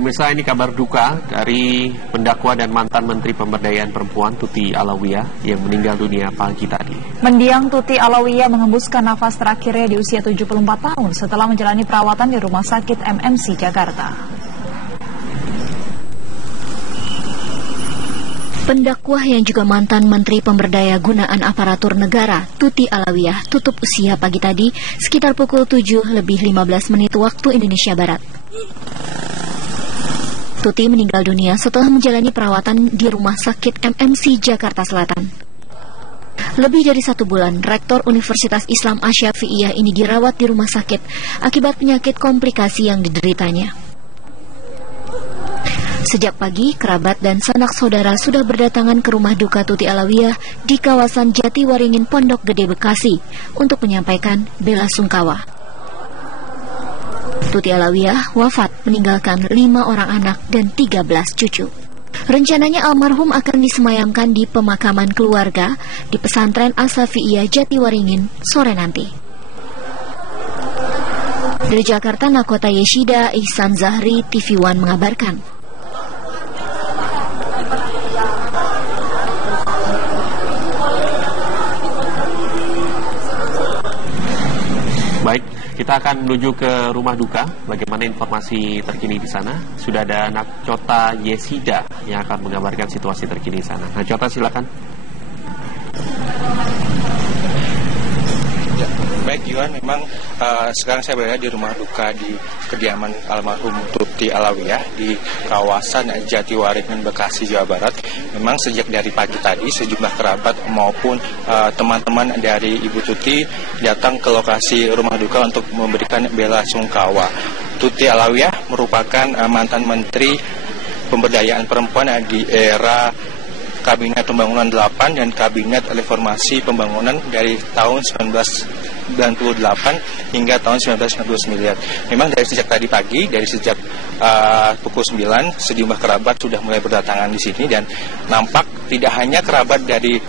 Pemirsa, ini kabar duka dari pendakwa dan mantan Menteri Pemberdayaan Perempuan Tuti Alawiyah yang meninggal dunia pagi tadi. Mendiang Tuti Alawiyah mengembuskan nafas terakhirnya di usia 74 tahun setelah menjalani perawatan di Rumah Sakit MMC Jakarta. Pendakwah yang juga mantan Menteri Pemberdaya Gunaan Aparatur Negara, Tuti Alawiyah, tutup usia pagi tadi sekitar pukul 7:15 waktu Indonesia Barat. Tuti meninggal dunia setelah menjalani perawatan di Rumah Sakit MMC Jakarta Selatan. Lebih dari 1 bulan, Rektor Universitas Islam Asy-Syafi'iyah ini dirawat di rumah sakit akibat penyakit komplikasi yang dideritanya. Sejak pagi, kerabat dan sanak saudara sudah berdatangan ke rumah duka Tuti Alawiyah di kawasan Jatiwaringin, Pondok Gede, Bekasi untuk menyampaikan bela sungkawa. Tuti Alawiyah wafat meninggalkan 5 orang anak dan 13 cucu. Rencananya almarhum akan disemayamkan di pemakaman keluarga di pesantren Asy-Syafi'iyah Jatiwaringin sore nanti. Dari Jakarta, Nakota Yeshida Ihsan Zahri, TV One mengabarkan. Baik, kita akan menuju ke rumah duka. Bagaimana informasi terkini di sana? Sudah ada Nakota Yeshida yang akan mengabarkan situasi terkini di sana. Nakota, silakan. Ya, baik Yuan, memang sekarang saya berada di rumah duka di kediaman almarhum Tuti Alawiyah di kawasan Jatiwaringin, Bekasi, Jawa Barat. Memang sejak dari pagi tadi sejumlah kerabat maupun teman-teman dari Ibu Tuti datang ke lokasi rumah duka untuk memberikan bela sungkawa. Tuti Alawiyah merupakan mantan Menteri Pemberdayaan Perempuan di era Kabinet Pembangunan 8 dan Kabinet Reformasi Pembangunan dari tahun 1998 hingga tahun 1999. Memang dari sejak tadi pagi, dari sejak pukul 9, sejumlah kerabat sudah mulai berdatangan di sini dan nampak tidak hanya kerabat dari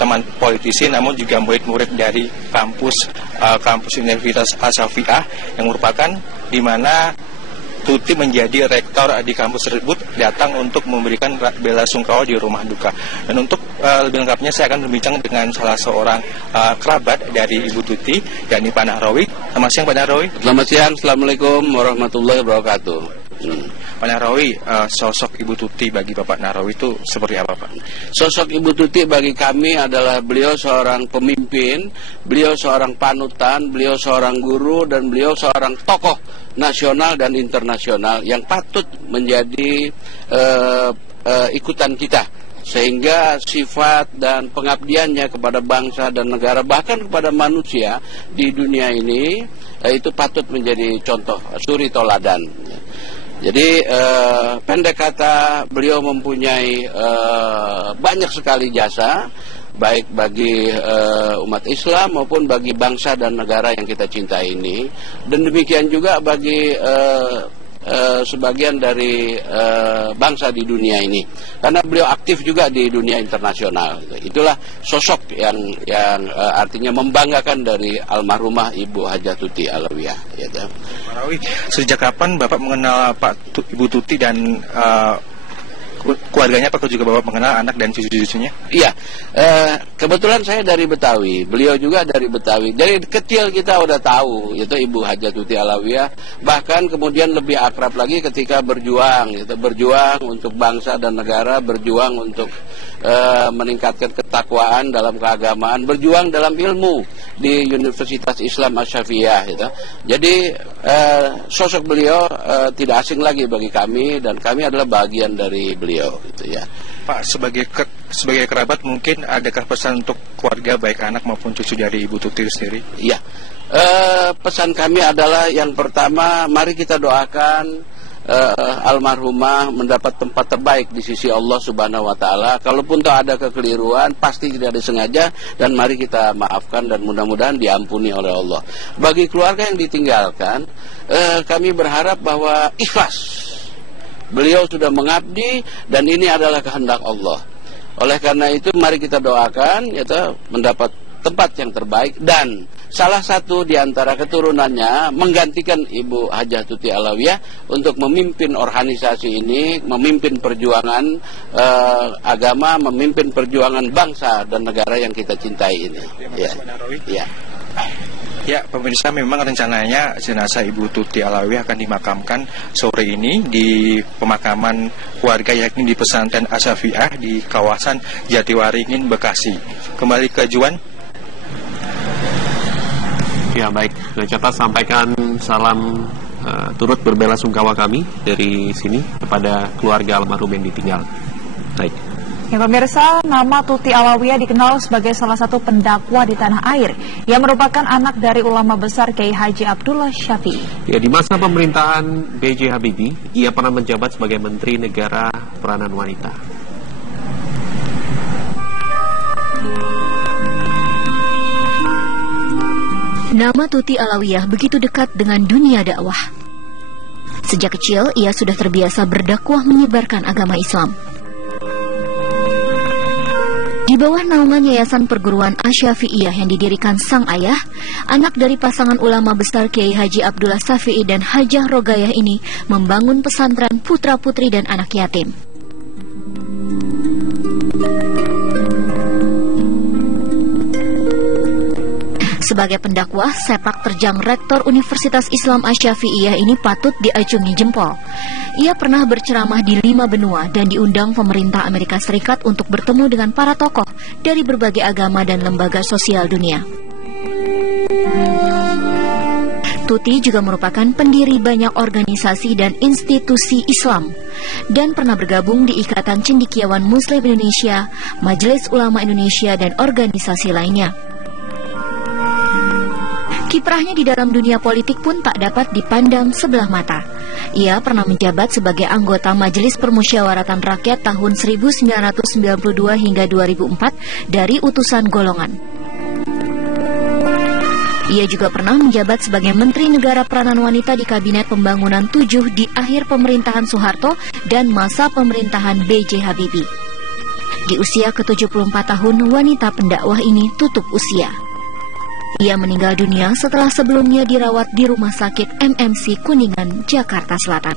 teman politisi, namun juga murid-murid dari kampus Universitas Asy-Syafi'iyah yang merupakan di mana Tuti menjadi rektor di kampus tersebut datang untuk memberikan bela sungkawa di rumah duka. Dan untuk lebih lengkapnya saya akan berbincang dengan salah seorang kerabat dari Ibu Tuti, yakni Pak Nahrawi. Selamat siang Pak Nahrawi. Selamat siang, Assalamualaikum warahmatullahi wabarakatuh. Pak Nahrawi, sosok Ibu Tuti bagi Bapak Nahrawi itu seperti apa Pak? Sosok Ibu Tuti bagi kami adalah beliau seorang pemimpin, beliau seorang panutan, beliau seorang guru, dan beliau seorang tokoh nasional dan internasional yang patut menjadi ikutan kita, sehingga sifat dan pengabdiannya kepada bangsa dan negara, bahkan kepada manusia di dunia ini itu patut menjadi contoh suri toladan. Jadi pendek kata, beliau mempunyai banyak sekali jasa, baik bagi umat Islam maupun bagi bangsa dan negara yang kita cintai ini, dan demikian juga bagi sebagian dari bangsa di dunia ini, karena beliau aktif juga di dunia internasional. Itulah sosok yang artinya membanggakan dari almarhumah Ibu Hajah Tuti Alawiyah. Pak Nahrawi, sejak kapan Bapak mengenal Ibu Tuti dan keluarganya, apakah juga Bapak mengenal anak dan cucu-cucunya? Iya, kebetulan saya dari Betawi, beliau juga dari Betawi. Dari kecil kita udah tahu itu Ibu Hajah Tuti Alawiyah. Bahkan kemudian lebih akrab lagi ketika berjuang untuk bangsa dan negara, berjuang untuk meningkatkan ketakwaan dalam keagamaan, berjuang dalam ilmu di Universitas Islam Asy-Syafi'iyah. Jadi sosok beliau tidak asing lagi bagi kami, dan kami adalah bagian dari beliau, gitu ya. Pak, sebagai kerabat, mungkin adakah pesan untuk keluarga baik anak maupun cucu dari Ibu Tuti sendiri? Iya, pesan kami adalah yang pertama, mari kita doakan almarhumah mendapat tempat terbaik di sisi Allah Subhanahu wa Ta'ala. Kalaupun ada kekeliruan, pasti tidak disengaja, dan mari kita maafkan dan mudah-mudahan diampuni oleh Allah. Bagi keluarga yang ditinggalkan, kami berharap bahwa ikhlas. Beliau sudah mengabdi dan ini adalah kehendak Allah. Oleh karena itu mari kita doakan mendapat tempat yang terbaik, dan salah satu di antara keturunannya menggantikan Ibu Hajah Tuti Alawiyah untuk memimpin organisasi ini, memimpin perjuangan agama, memimpin perjuangan bangsa dan negara yang kita cintai ini. Ya, pemirsa, memang rencananya jenazah Ibu Tuti Alawiyah akan dimakamkan sore ini di pemakaman keluarga, yakni di pesantren Asyafi'ah di kawasan Jatiwaringin, Bekasi. Kembali ke Juan. Ya baik, Cota sampaikan salam turut berbelasungkawa kami dari sini kepada keluarga almarhum yang ditinggal. Baik. Ya pemirsa, nama Tuti Alawiyah dikenal sebagai salah satu pendakwa di tanah air yang merupakan anak dari ulama besar Kiai Haji Abdullah Syafi'i. Ya, di masa pemerintahan B.J. Habibie, ia pernah menjabat sebagai Menteri Negara Peranan Wanita. Nama Tuti Alawiyah begitu dekat dengan dunia dakwah. Sejak kecil, ia sudah terbiasa berdakwah menyebarkan agama Islam. Di bawah naungan Yayasan Perguruan Asyafi'iyah yang didirikan sang ayah, anak dari pasangan ulama besar Kiai Haji Abdullah Syafi'i dan Hajah Rogayah ini membangun pesantren putra-putri dan anak yatim. Sebagai pendakwah, sepak terjang Rektor Universitas Islam Asyafi'iyah ini patut diacungi jempol. Ia pernah berceramah di 5 benua dan diundang pemerintah Amerika Serikat untuk bertemu dengan para tokoh dari berbagai agama dan lembaga sosial dunia. Tuti juga merupakan pendiri banyak organisasi dan institusi Islam dan pernah bergabung di Ikatan Cendekiawan Muslim Indonesia, Majelis Ulama Indonesia, dan organisasi lainnya. Kiprahnya di dalam dunia politik pun tak dapat dipandang sebelah mata. Ia pernah menjabat sebagai anggota Majelis Permusyawaratan Rakyat tahun 1992 hingga 2004 dari utusan golongan. Ia juga pernah menjabat sebagai Menteri Negara Peranan Wanita di Kabinet Pembangunan 7 di akhir pemerintahan Soeharto dan masa pemerintahan B.J. Habibie. Di usia ke-74 tahun, wanita pendakwah ini tutup usia. Ia meninggal dunia setelah sebelumnya dirawat di Rumah Sakit MMC Kuningan, Jakarta Selatan.